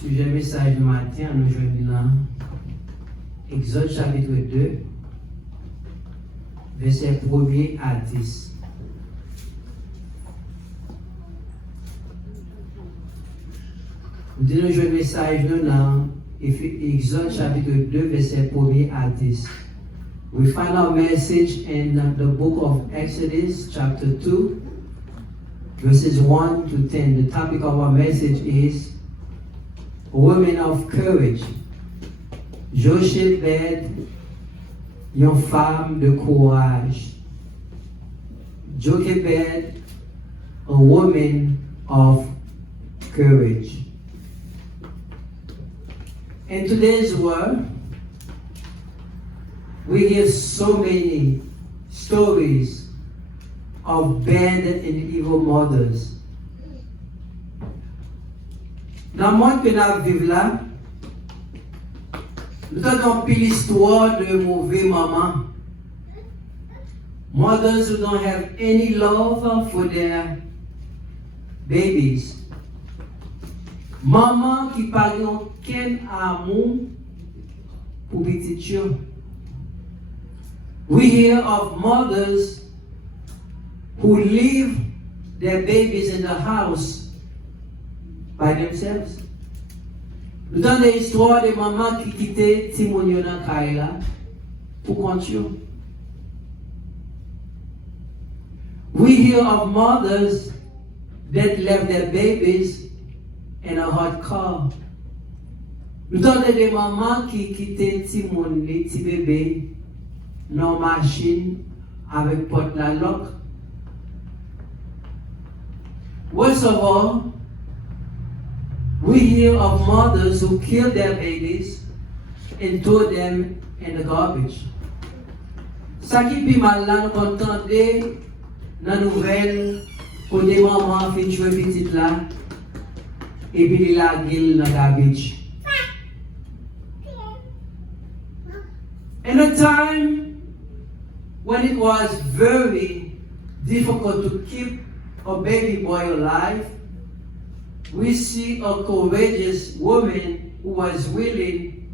Sujet message du matin, nous joignons là. Exode chapitre 2, verset 1er à 10. Nous disons le message nous là, Exode chapitre 2, verset 1er à 10. We find our message in the book of Exodus, chapter 2, verses 1 to 10. The topic of our message is Women of Courage. Jochebed, une femme de courage. Jokebed, a woman of courage. In today's world, we hear so many stories of bad and evil mothers. Dans le monde que nous vivons là, nous avons pile l'histoire de mauvais mamans. Mothers who don't have any love for their babies. Maman qui parle aucun amour pour petit chien. We hear of mothers who leave their babies in the house by themselves. Nous avons des histoires de mamans qui quittaient Timonio dans Kaila pour continuer. We hear of mothers that left their babies in a hot car. Nous avons des mamans qui quittaient Timonio, les petits bébés, dans la machine avec porte la lock. Worst of all, we hear of mothers who kill their babies and throw them in the garbage. Ça qui est mal là, nous entendons dans la nouvelle que des mamans finissent jouer petite là et puis la gueule dans le garbage. In a time when it was very difficult to keep a baby boy alive, we see a courageous woman who was willing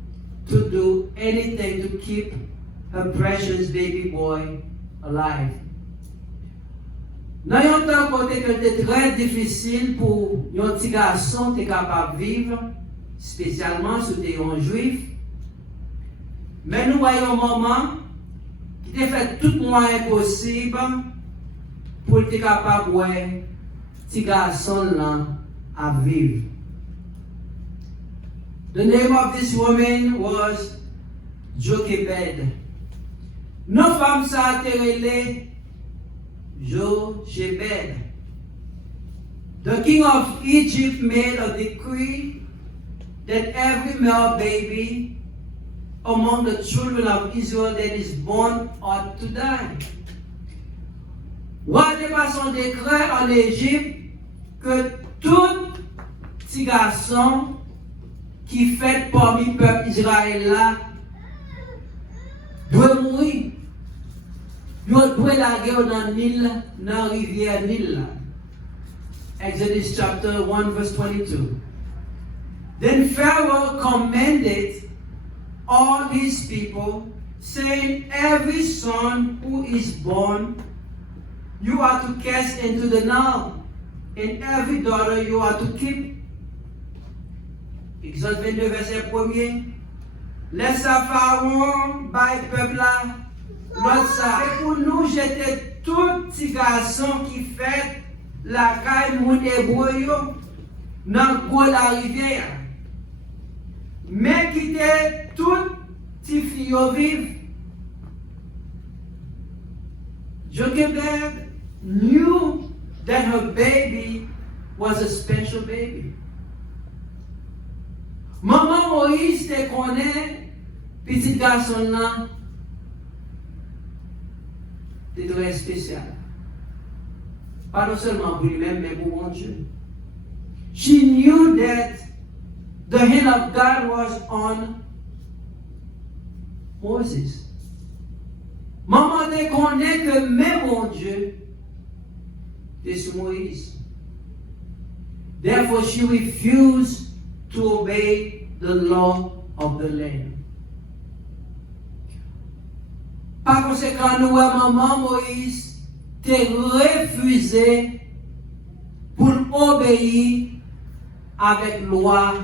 to do anything to keep her precious baby boy alive. Dans un temps côté que c'était très difficile pour un petit garçon qui est capable de vivre, spécialement si tu es un juif, mais nous voyons un moment qui a fait tout moyen possible pour être capable de voir petit garçon là à vivre. The name of this woman was Jokebed. Nos femmes s'appelaient Jochebed. The king of Egypt made a decree that every male baby among the children of Israel that is born ought to die. Roi débat son décret en Égypte que tout petit garçon qui fait parmi le peuple Israël là doit mourir. Il doit la guerre dans le Nil, dans la rivière Nil. Exodus chapter 1 verse 22. Then Pharaoh commanded all his people, saying, every son who is born you are to cast into the Nile, and every daughter you are to keep. Exode 22 verset 1er. Laisse Pharaon by peuple là. Et pour nous jeter tout petit garçon qui fait la caille moun hébreu dans la rivière. Mais quitter tout petit fille vive. Jokebed knew that her baby was a special baby. Maman Moïse te connaît, petit garçon là, c'est très spécial. Pas non seulement pour lui-même, mais pour mon Dieu. She knew that the hand of God was on Moses. Maman te connaît que même mon Dieu est sur Moïse. Therefore, she refused to obey the law of the land. Par conséquent, nous, maman Moïse, t'es refusé pour obéir avec loi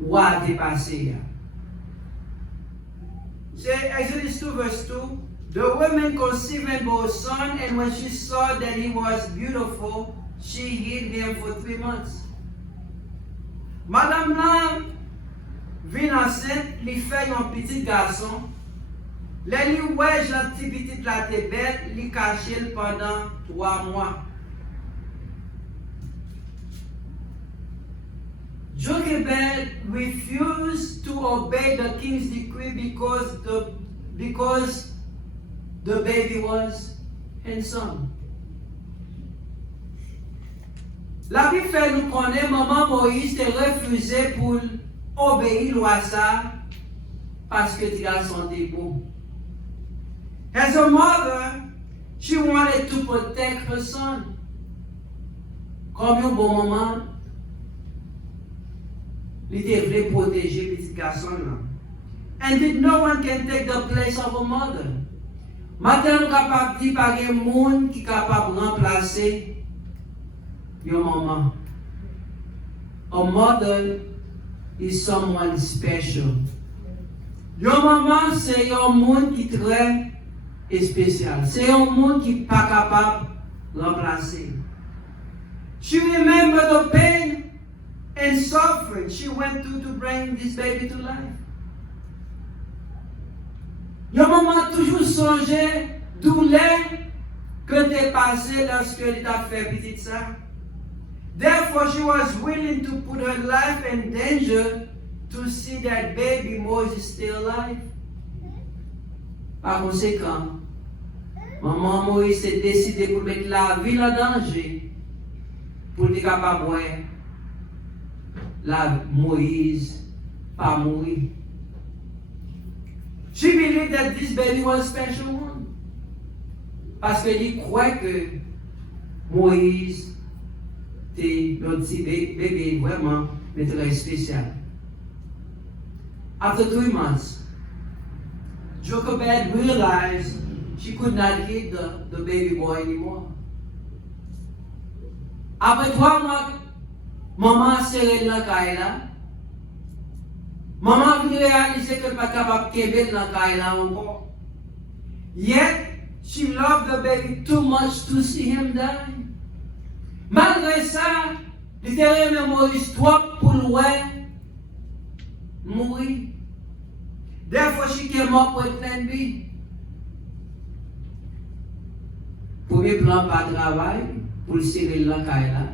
ou à dépasser. C'est Exodus 2 verse 2. The woman conceived and bore a son, and when she saw that he was beautiful, she hid him for 3 months. Madame là, vient enceinte, lui fait un petit garçon. Les lui ouais, gentil petit la te belle, lui caché pendant 3 mois. Jokebed refused to obey the king's decree because the baby was handsome. La Bible fait nous connaître maman Moïse a refusé pour obéir à ça parce que le garçon était beau. As a mother, she wanted to protect her son. Comme un bon moment, il devait protéger le petit garçon là. And that no one can take the place of a mother. Maintenant, nous sommes capables de dire par un monde qui est capable de remplacer your maman. A mother is someone special. Your maman, c'est un monde qui est très spécial. C'est un monde qui n'est pas capable de remplacer. She remembered the pain and suffering she went through to bring this baby to life. Your maman toujours songé douleur que t'es passé lorsque elle t'a fait petite ça. Therefore, she was willing to put her life in danger to see that baby Moses still alive. Par conséquent, maman Moïse s'est décidé pour mettre la vie en danger pour être capable de voir la Moïse pas mourir. She believed that this baby was a special one. Parce qu'il croit que Moïse était notre petit bébé vraiment très spécial. After 3 months, Jochebed realized she could not hit the baby boy anymore. Après 3 mois, maman serré dans la caille là. Maman vient réaliser qu'elle n'est pas capable de quitter dans la caille là encore. Yet, she loved the baby too much to see him die. Malgré ça, littéralement Moïse trop pour loin mourir. Therefore, she came up with plan B. Premier plan, pas de travail, pour serrer la caille là.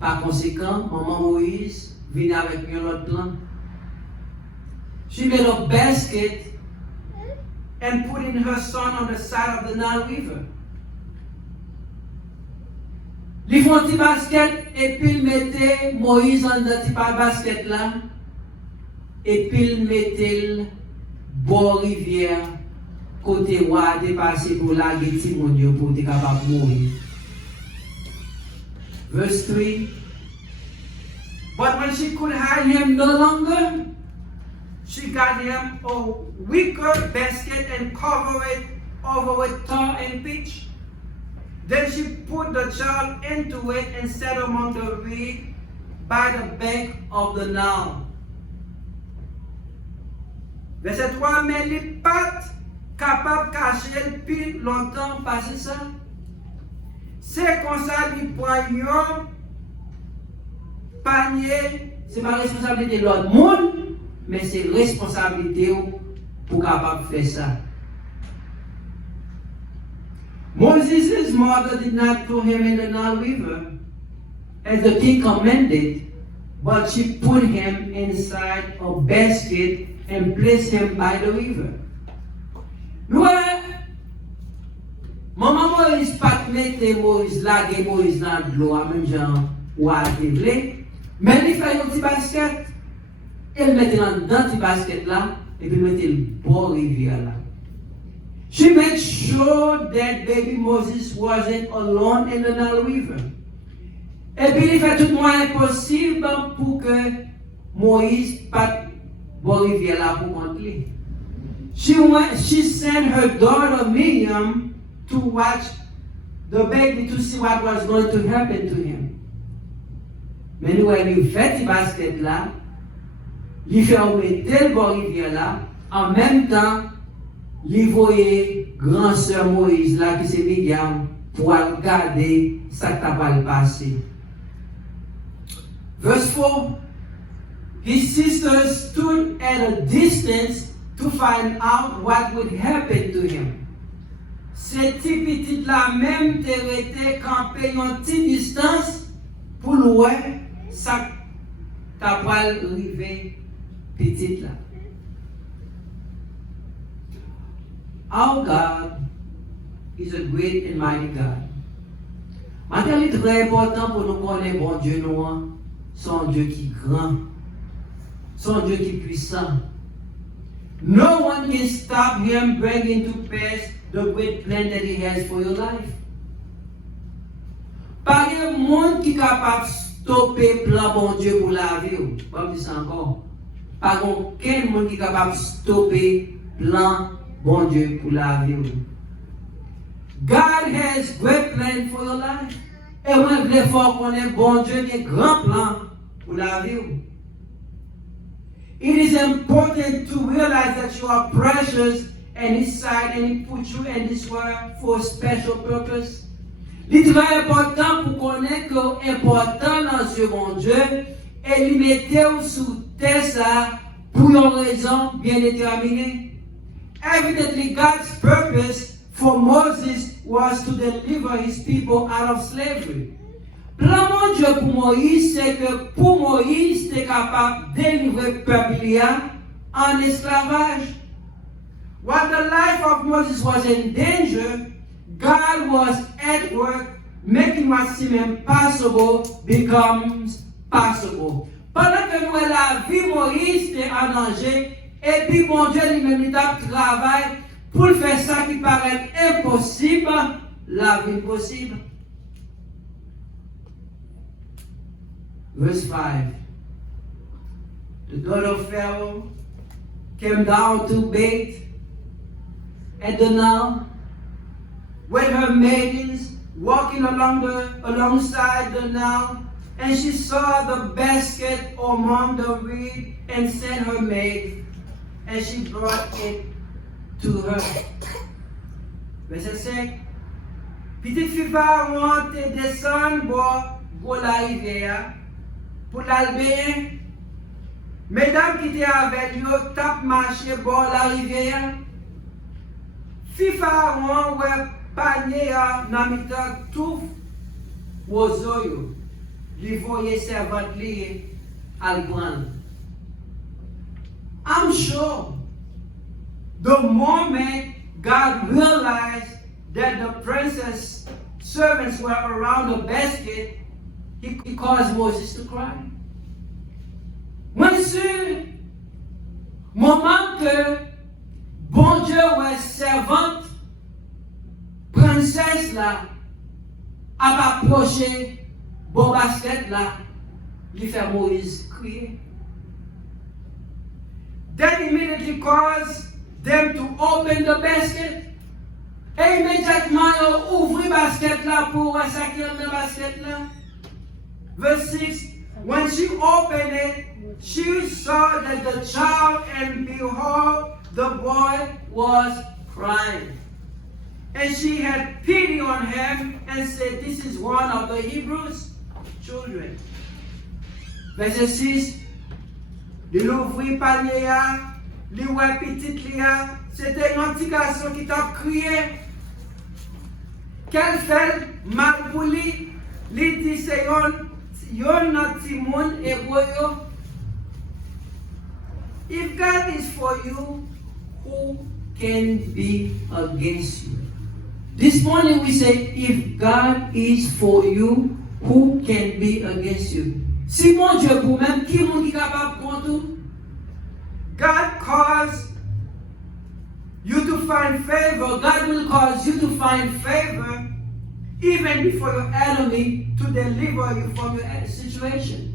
Par conséquent, maman Moïse vient avec un autre plan. She made a basket and put in her son on the side of the Nile River. Ils font un petit basket et puis ils mettaient Moïse dans le petit basket là et puis ils mettaient bord rivière côté roi dépassé pour la guetti mon Dieu pour être capable de mourir. Verse 3. But when she could hide him no longer, she got him a wicker basket and covered it over with tar and pitch. Then she put the child into it and set among the reed by the bank of the Nile. Verset 3, mais les pattes capables de cacher depuis longtemps passé ça. C'est comme ça qu'ils prennent un panier. C'est pas responsabilité de l'autre monde, mais c'est responsabilité pour capable faire ça. Moses' mother did not throw him in the Nile River, as the king commanded, but she put him inside a basket and placed him by the river. Ouais, maman Moïse pas mettre Moïse là, Moïse dans l'eau, même genre ou à développer, mais il fait un petit basket, elle mettait dans le petit basket là, et puis mettait le bord rivière là. She made sure that baby Moses wasn't alone in the Nile River. Et puis il fait tout moyen possible pour que Moïse pas bon rivière là pour rentrer. She sent her daughter Miriam to watch the baby to see what was going to happen to him. Mais nous avons fait ce basket là, il fait tel bon rivière là, en même temps, il voyait grand sœur Moïse là qui c'est Miriam pour regarder ce qui va passer. Verse 4. His sisters stood at a distance to find out what would happen to him. Cette petite là même était campée en petite distance pour louer ça capable arriver petite là. Our God is a great and mighty God. Maintenant, il est très important pour nous connaître bon Dieu nous, son Dieu qui est grand, son Dieu qui est puissant. No one can stop him bringing to pass the great plan that he has for your life. Pas de monde qui est capable de stopper le plan bon Dieu pour la vie. Pas dire ça encore. Pas aucun monde qui est capable de stopper le plan bon Dieu pour la vie. God has great plan for your life. Et on veut fort qu'on ait bon Dieu qui a grand plan pour la vie. It is important to realize that you are precious in His sight and He put you in this world for a special purpose. Il est très important pour connaître que c'est important dans ce bon Dieu et lui mettre sous terre pour une raison bien déterminée. Evidently, God's purpose for Moses was to deliver his people out of slavery. Plan mon Dieu pour Moïse, c'est que pour Moïse, tu es capable de délivrer le peuple en esclavage. While the life of Moses was in danger, God was at work making what seemed impossible becomes possible. Pendant que nous, la vie de Moïse était en danger, et puis mon Dieu lui-même travaille pour faire ça qui paraît impossible, la vie possible. Verse 5. The daughter of Pharaoh came down to bathe at the Nile with her maidens walking alongside the Nile, and she saw the basket among the reed and sent her maid, and she brought it to her. Verset 5. Petite fille Pharaon te descend pour la rivière, pour l'albéen. Mesdames qui étaient avec lui, tap marché pour la rivière. Fille Pharaon, ouais, panier dans le temps, tout oiseau, lui voyait servante liée à le prendre. I'm sure the moment God realized that the princess servants were around the basket, he caused Moses to cry. Monsieur, moment que bon Dieu ouais servante, princesse là, a approché bon basket là, il fait Moïse crier. Then immediately caused them to open the basket. Et immédiatement, ils ouvrent le basket là pour sacrer le basket là. Verse 6, when she opened it, she saw that the child, and behold, the boy was crying. And she had pity on him and said, this is one of the Hebrews' children. Verset 6, il ouvrit le panier, il ouvrit petite lia, c'était un petit garçon qui t'a crié. Quel fait mal pour lui? Il dit, c'est yon petit monde hébreu. If God is for you, who can be against you? This morning we say, if God is for you, who can be against you? Si mon Dieu pour même, qui est capable contre tout? God caused you to find favor. God will cause you to find favor even before your enemy to deliver you from your situation.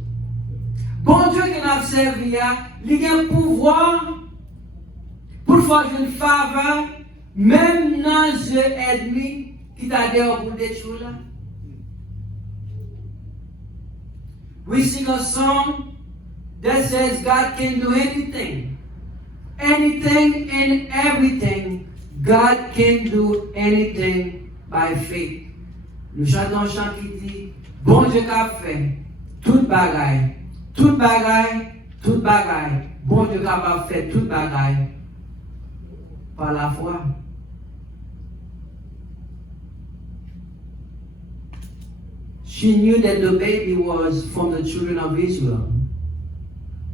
Bon Dieu qui n'a servi, il a un pouvoir pour faire une faveur, même dans les ennemis qui t'a dit pour détruire. We sing a song that says God can do anything. Anything and everything. God can do anything by faith. Nous chantons un chant qui dit, bon Dieu qu'a fait toute bagaille, toute bagaille, toute bagaille. Bon Dieu capable de faire toute bagaille par la foi. She knew that the baby was from the children of Israel,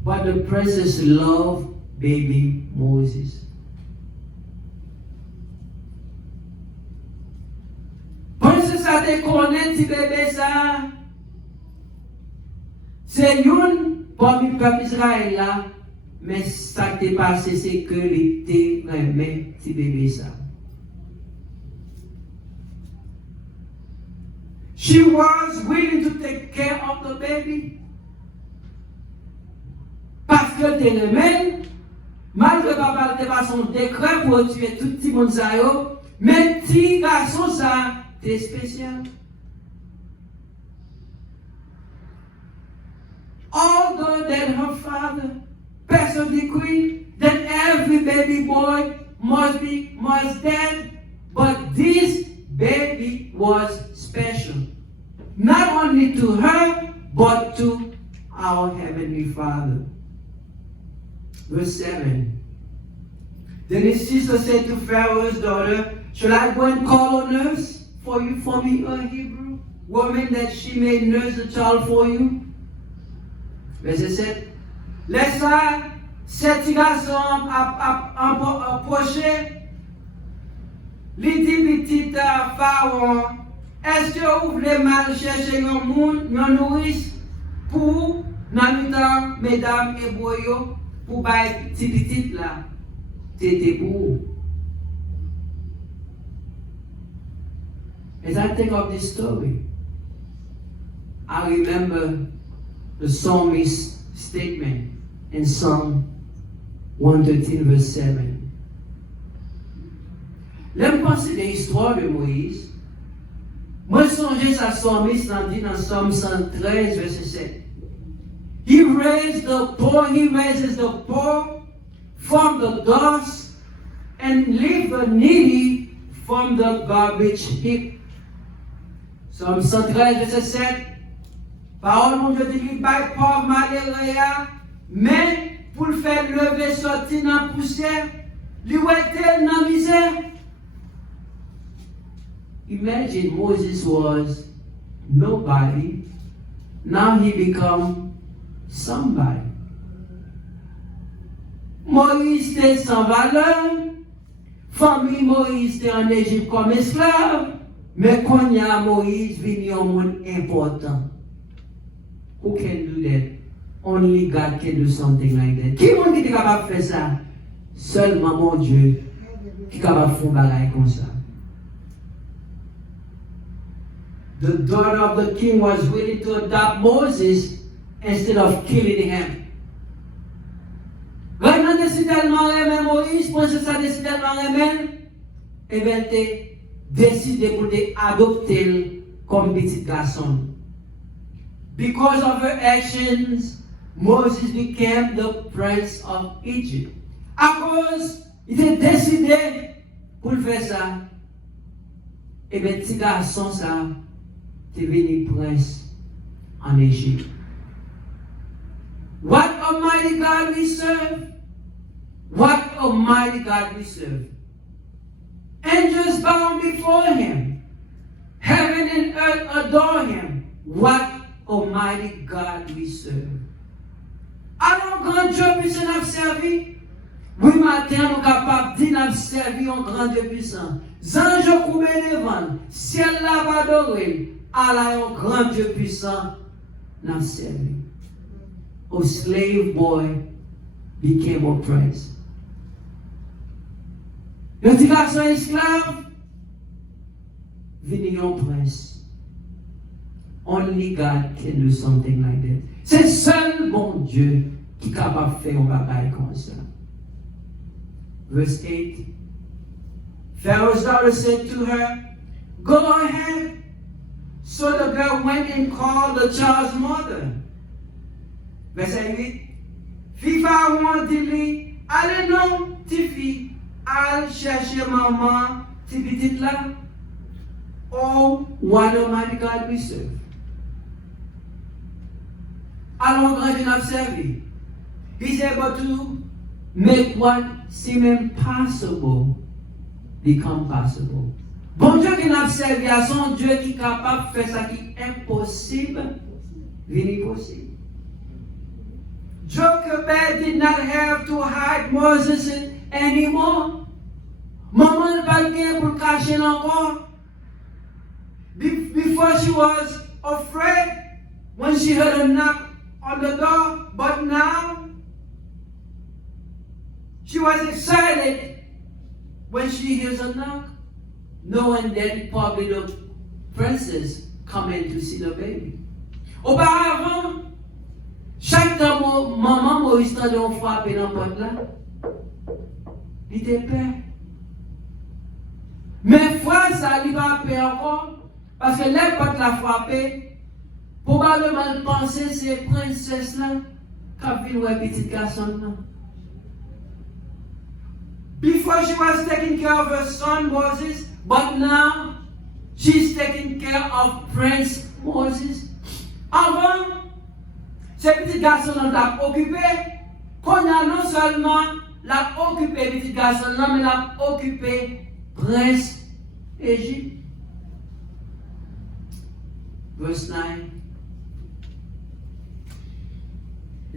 but the princess loved baby Moses. Princess a te connaît ti bébé ça. C'est une parmi le peuple Israël là, mais ça qui t'est passé c'est que l'été remet ti bébé ça. She was willing to take care of the baby. Parce que t'es remède, malgré papa te pas son décret pour tuer tout petit monde ça yo, mais petit garçon ça, t'es spécial. Although that her father passed a decree that every baby boy must dead, but this baby was special. Not only to her, but to our Heavenly Father. Verse 7. Then his sister said to Pharaoh's daughter, shall I go and call a nurse for me, a Hebrew woman, that she may nurse the child for you? Verset 7. Laissa cet garçon approcher. Li dit petit Pharaon, est-ce que vous voulez mal chercher un monde, un nourrice pour nan mesdames et boyo pour bay petit là, tété pour. As I think of this story, I remember the psalmist's statement in Psalm 113 verse 7. L'aime penser de l'histoire de Moïse. Moi, songez sa psalmiste dit dans Psalm 113 verset 7. He raises the poor from the dust and leave the needy from the garbage heap. Psalm 113 verset 7. Parole mon Dieu dit qu'il baille pauvre malheureux, mais pour le faire lever sortir dans la poussière, lui était dans la misère. Imagine Moses was nobody, now he become somebody. Moïse était sans valeur, famille Moïse était en Égypte comme esclave, mais quand il y a Moïse venu au monde important. Who can do that? Only God can do something like that. Qui est capable de faire ça? Seulement mon Dieu qui est capable de faire un bagage comme ça. The daughter of the king was willing to adopt Moses instead of killing him. Quand on décide tellement aimer Moïse, pour ça décide tellement aimer, et bien t'es décidé pour adopter comme petit garçon. Because of her actions, Moses became the prince of Egypt. À cause, il était décidé pour faire ça, et bien petit garçon ça, devenu prince en Égypte. What a mighty God we serve! What a mighty God we serve! Angels bow before him. Heaven and earth adore him. What a mighty God we serve! Alors, grand Dieu puissant n'a servi. Oui, matin, nous capables de nous servir un grand Dieu puissant. Ange coupé devant, ciel là va adorer. Alors, un grand Dieu puissant n'a servi. A slave boy became a prince. Le petit garçon esclave venu un prince. Only God can do something like that. C'est seul bon Dieu qui est capable de faire un bagage comme ça. Verse 8. Pharaoh's daughter said to her, "Go ahead." So the girl went and called the child's mother. Verset 8. Fille Pharaon dit, allez non, ti fille, allez chercher maman, ti petite là. Oh, what a mighty God we serve. Allons grandir notre service. He's able to make what seems impossible become possible. Bon Dieu qui n'a servi à son Dieu qui est capable de faire ça qui est impossible, venir possible. Jokebed did not have to hide Moses anymore. Maman ne pas le pour cacher encore. Before she was afraid when she heard a knock on the door, but now she was excited when she hears a knock, knowing that probably the princess coming to see the baby. Auparavant, chaque temps maman Moïse t'a frappé dans la porte là, il était peur. Mais fois ça, il va peur encore, parce que les portes l'a frappé, probablement il pensait c'est princesse là, qui a vu le petit garçon là. Before she was taking care of her son Moses, but now she's taking care of Prince Moses. Avant, ce petit garçon l'a occupé. Qu'on a non seulement l'a occupé petit garçon là, mais l'a occupé Prince Égypte. Verse 9.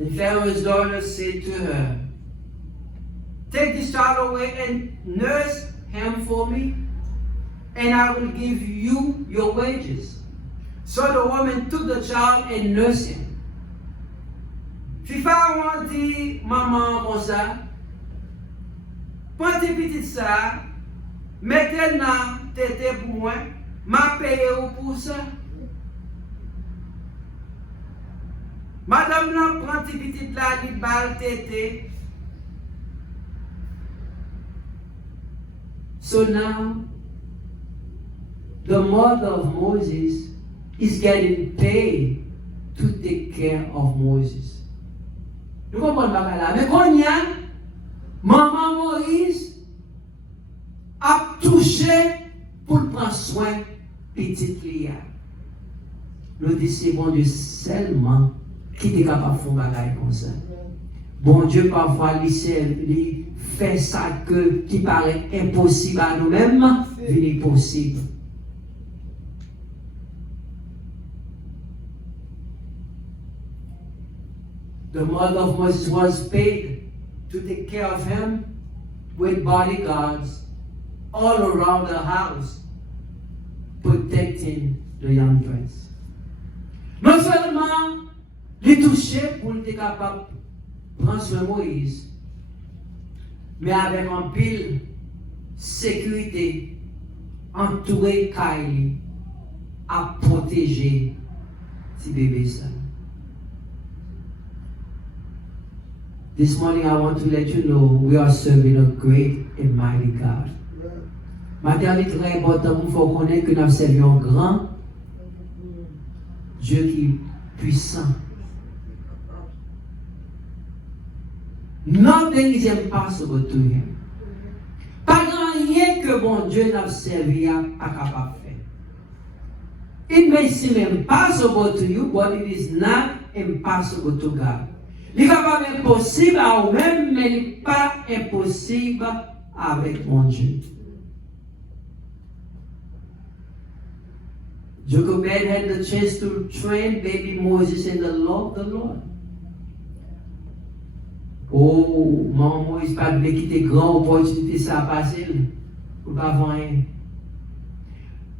And Pharaoh's daughter said to her, "Take this child away and nurse him for me, and I will give you your wages." So the woman took the child and nursed him. Pharaon dit, maman, comme ça, prends tes petites ça, mettez dans tété pour moi, m'a payé pour ça. Madame là, prends tes petites là, li bal tété. So now, the mother of Moses is getting paid to take care of Moses. Nous comprenons pas là. Mais quand il y a, maman Moïse a touché pour prendre soin de petite Lia. Nous disons, c'est bon Dieu seulement qui est capable de faire un bagage comme ça. Bon Dieu, parfois, il fait ça qui paraît impossible à nous-mêmes, il est possible. The mother of Moses was paid to take care of him with bodyguards all around the house, protecting the young prince. Non seulement les toucher pour être capable de prendre soin de Moïse, mais avec un pile sécurité entouré Kylie à protéger ce bébé ça. This morning I want to let you know we are serving a great and mighty God. Maintenant, il est très important pour faut connaître que nous servons un grand Dieu qui est puissant. Nothing is impossible to him. Pas rien que bon Dieu n'a servi à pas capable de faire. It may seem impossible to you, but it is not impossible to God. Il n'est pas impossible à vous-même, mais il n'est pas impossible avec mon Dieu. Jokebed had the chance to train baby Moses in the law of the Lord. Oh, maman Moïse pas de quitter grande opportunité ça a passé pour pas voir rien.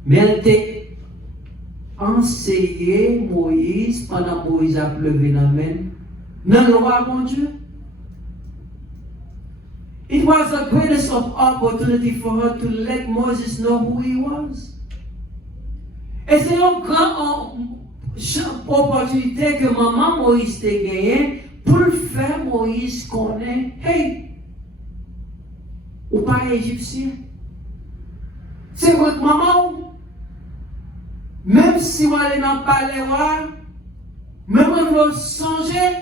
Mais elle t'a enseigné Moïse pendant Moïse a pleuvé dans la main. Non, le roi, mon Dieu. It was the greatest of opportunity for her to let Moses know who he was. Et c'est un grand opportunité que maman Moïse t'a gagné pour le faire Moïse connaît, hey, ou pas égyptien. C'est votre maman. Même si vous allez dans le palais, même si vous songez,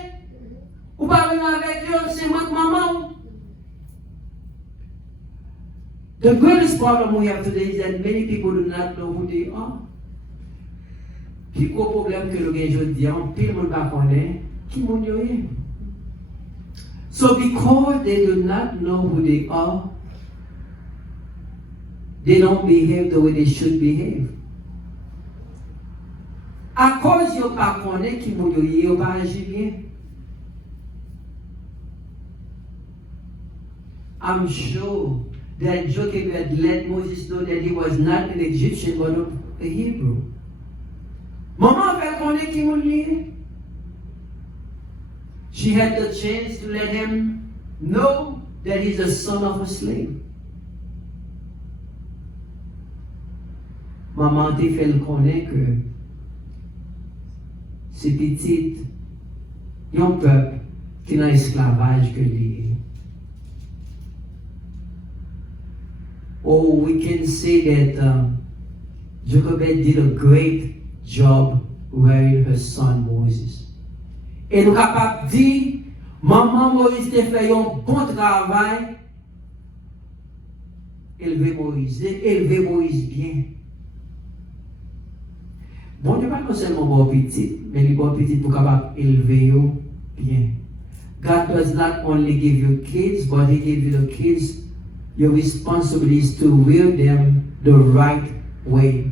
ou pas venir avec eux, c'est votre maman. The greatest problem we have today is that many people do not know who they are. Puis gros problème que nous avons aujourd'hui, pile le monde ne connaît qui moun yo est. So because they do not know who they are, they don't behave the way they should behave. À cause yo pas connaît qui moun yo est, yo pas agir bien. I'm sure that Jokebed let Moses know that he was not an Egyptian but a Hebrew. Maman fait connaître qui moun li. She had the chance to let him know that he's the son of a slave. Maman te fait le connaître que c'est petit, un peuple qui n'a esclavage que lui. Oh, we can say that Jochebed did a great job rearing her son Moses. Et nous sommes capables de dire, maman Moïse a fait un bon travail, élever Moïse bien. Bon Dieu pas seulement bon petit, mais il est bon petit pour capable élever bien. God does not only give you kids, but He gives you the kids. Your responsibility is to rear them the right way.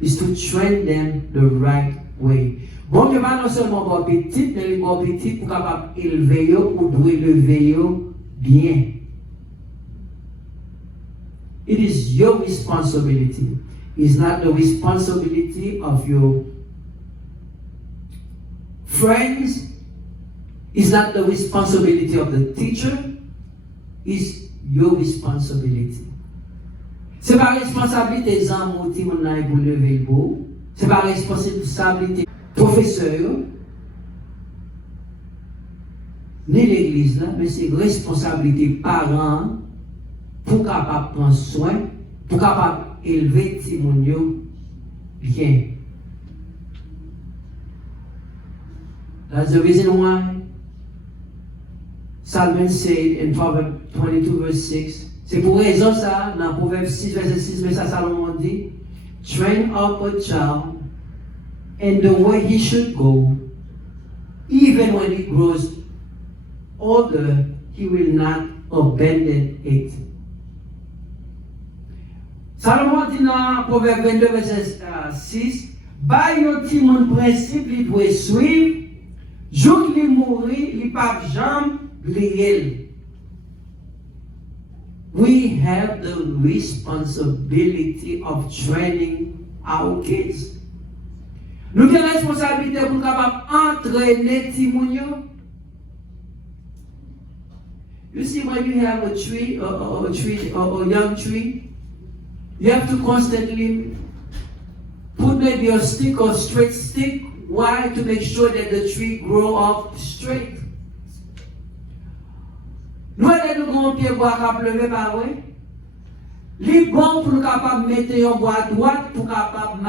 Is to train them the right way. Bon Dieu pas seulement bon petit, mais il est bon petit pour capable élever ou doit élever bien. It is your responsibility. It's not the responsibility of your friends. It's not the responsibility of the teacher. It's your responsibility. C'est pas responsabilité des amis qui m'ont pour lever le beau. C'est pas responsabilité professeur ni l'église là, mais c'est responsabilité parents pour capable prendre soin, pour capable élever ti moun yo bien. That's the reason why Solomon said in Proverbs 22 verse 6. C'est pour raison ça, dans Proverbs 6 verset 6, mais ça Salomon dit, train up a child in the way he should go, even when he grows older, he will not abandon it. Salomon dit dans Proverbe 22, verset 6, ba yon ti moun principe li dwe suivre, jour li mouri, li pa jam griyel. We have the responsibility of training our kids. Nous avons la responsabilité pour capable entraîner ti moun yo. You see, when you have a tree, a young tree, you have to constantly put maybe a stick or straight stick. Why? To make sure that the tree grow up straight. Nous avons un pied bois qui pleuve par oui. Les bons pour nous capable mettre un bois à droite pour capable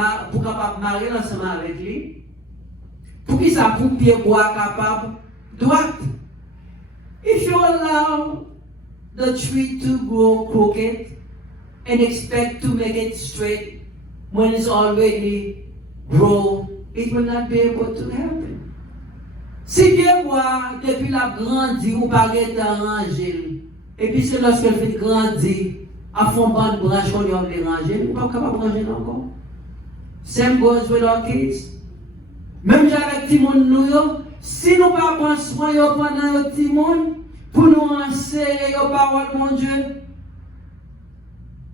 marrer ensemble avec lui. Pour qui ça pour pied bois capable droite. If you allow the tree to grow crooked and expect to make it straight when it's already grown, it will not be able to happen. Si bien bois depuis la grandi ou pas être arrangé, et puis c'est lorsqu'elle fait grandir, à fond de branche qu'on lui a ranger, ou pas capable de ranger encore. Same goes with our kids. Même avec tout le monde, si nous pas prendre soin pendant le petit monde, pour nous enseigner les paroles de mon Dieu,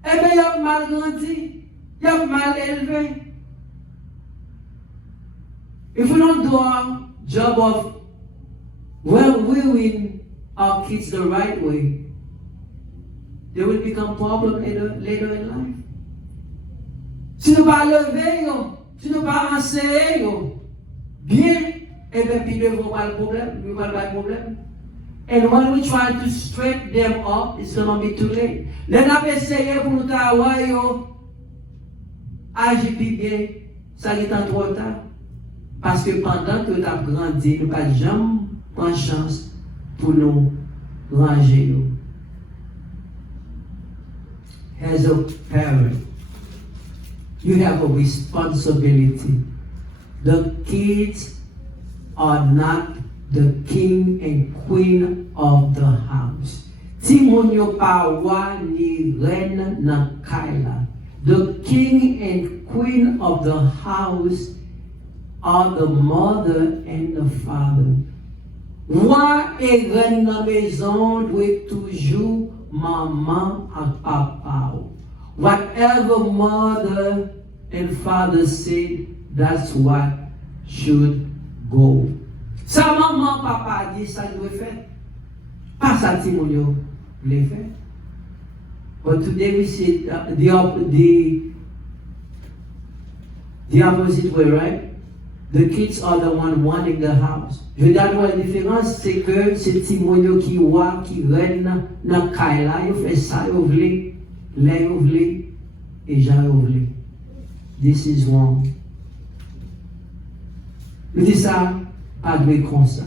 eh bien, il a mal grandi, il a mal élevé. If we don't do our job of rearing our kids the right way, they will become problem later in life. Si nous pas lever, si nous pas enseigner, bien, et bien, puis devant pas le problème, nous pas le problème. And when we try to straighten them up, it's going to be too late. Les n'a pas essayé pour nous t'avoir, agir bien, ça est en trop tard. Parce que pendant que tu as grandi, nous pas jamais prendre chance pour nous ranger. As a parent, you have a responsibility. The kids are not the king and queen of the house. Timonyo pawa ni ren na kaila. The king and queen of the house are the mother and the father. Roi et reine na maison doit toujours maman et papa. Whatever mother and father said, that's what should go. Sa maman, papa dit ça doit faire. Pas ça Timonio voulait faire. But today we see the opposite way, right? The kids are the one wanting the house. Je veux dire, la différence, c'est que c'est Timonio qui voit, qui règne dans Kaila, il fait ça, il voulait, là, il voulait, et Jean, il voulait. This is wrong. Je dis ça, pas de comme ça.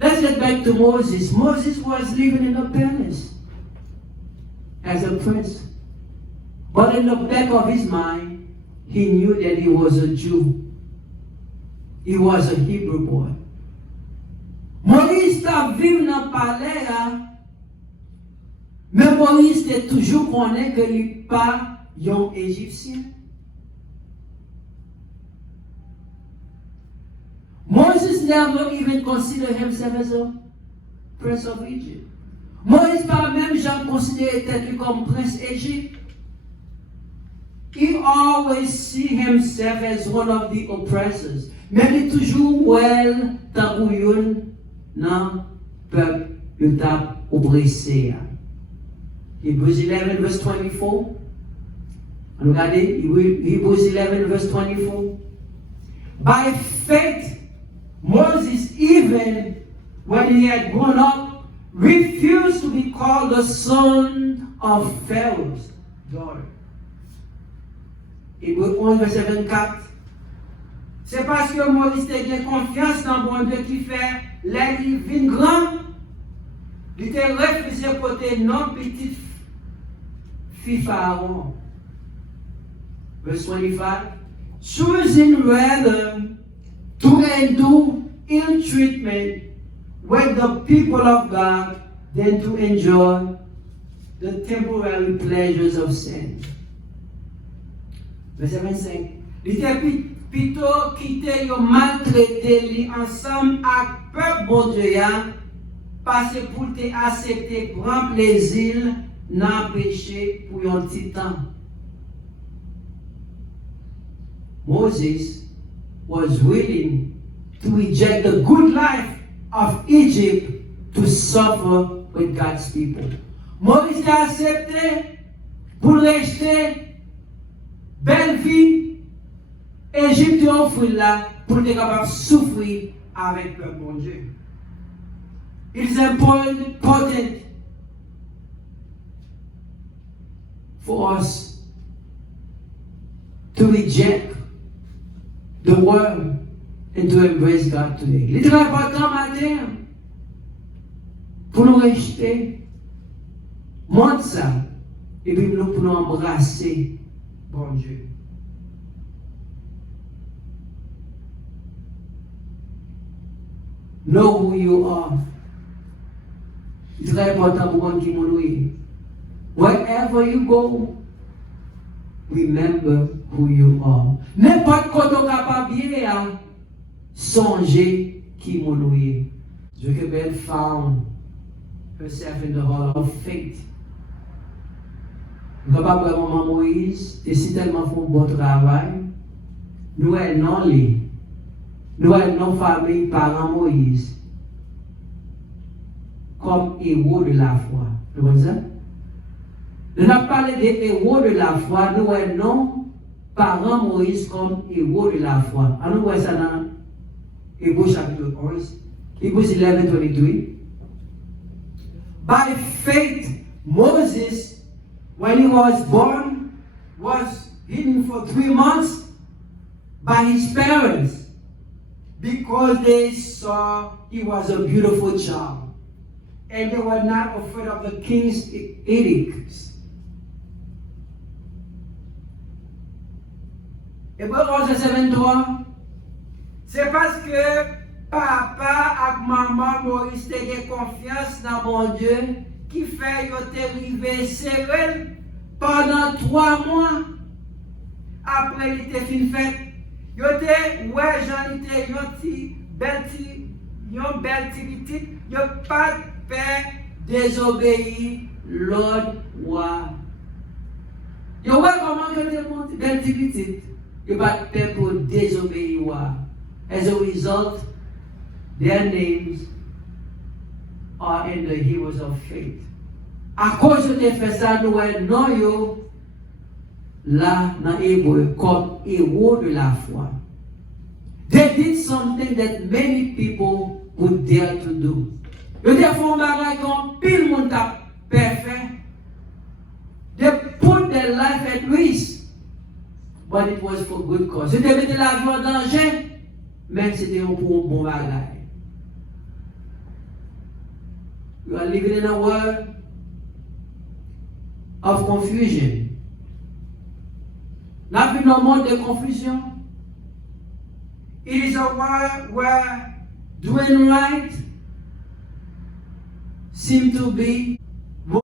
Let's get back to Moses. Moses was living in a palace as a prince. But in the back of his mind, he knew that he was a Jew. He was a Hebrew boy. Moïse t'a vécu dans le palais, mais Moïse t'a toujours connu que il n'est pas un Égyptien. Moses never even considered himself as a prince of Egypt. Moïse pas même jamais considéré tête comme prince d'Égypte. He always see himself as one of the oppressors. Mais il toujours well tabouyoun nan peuple il t'a oppressé. Hebrews 11 verse 24. Regardez, Hebrews 11 verse 24. By faith, Moses, even when he had grown up, refused to be called the son of Pharaoh's daughter. Hébreux 11, verset 24. C'est parce que Moïse a confiance dans bon Dieu qui fait les vignes grands. Il était refusé côté non petite fille Pharaon. Verse 25. Choosing rather to endure ill treatment with the people of God than to enjoy the temporary pleasures of sin. Verset 25. Il était plutôt quitté et maltraité ensemble avec peuple bon Dieu, parce que pour te accepter prendre plaisir dans le péché pour un petit temps. Moses was willing to reject the good life of Egypt to suffer with God's people. Moïse a accepté pour rester belle vie, Égypte offre là pour être capable de souffrir avec le bon Dieu. It's important for us to reject the world and to embrace God today. Il est très important matin pour nous rejeter, montre ça, et puis nous pour nous embrasser bon Dieu. Know who you are. C'est très important pour moi qui m'ennuie. Wherever you go, remember who you are. N'importe quoi tu es capable de songer qui m'ennuie. Jokebed found herself in the hall of faith. Nous sommes vraiment Moïse, et si tellement font bon travail, nous sommes non nous sommes nos familles, parents Moïse, comme héros de la foi. Vous voyez ça? Nous avons parlé des héros de la foi, nous sommes non parents Moïse comme héros de la foi. On voit ça dans Hébreux chapitre 11. Hebrews 11:23. By faith, Moses, when he was born, was hidden for 3 months by his parents because they saw he was a beautiful child. And they were not afraid of the king's edicts. Hébreux 11:23. C'est parce que papa et maman Moïse te confiance dans mon Dieu qui fait yo te rive serré pendant 3 mois après il te fin fait. Yo te ouais Jean te yon bel petit yo pas peur désobéir l'ordre roi. Yo ouais comment que te monte bel petit yo pas peur pour désobéir roi. As a result, their names are in the heroes of faith. À cause de fait ça, nous non yo là dans Hébreu comme héros de la foi. They did something that many people would dare to do. Ils ont fait un bagage comme pile monde t'a parfait. They put their life at risk, but it was for good cause. Ils ont mis la vie en danger. Mais c'était pour un bon bagage. We are living in a world of confusion. Nous vivons dans un monde de confusion. It is a world where doing right seems to be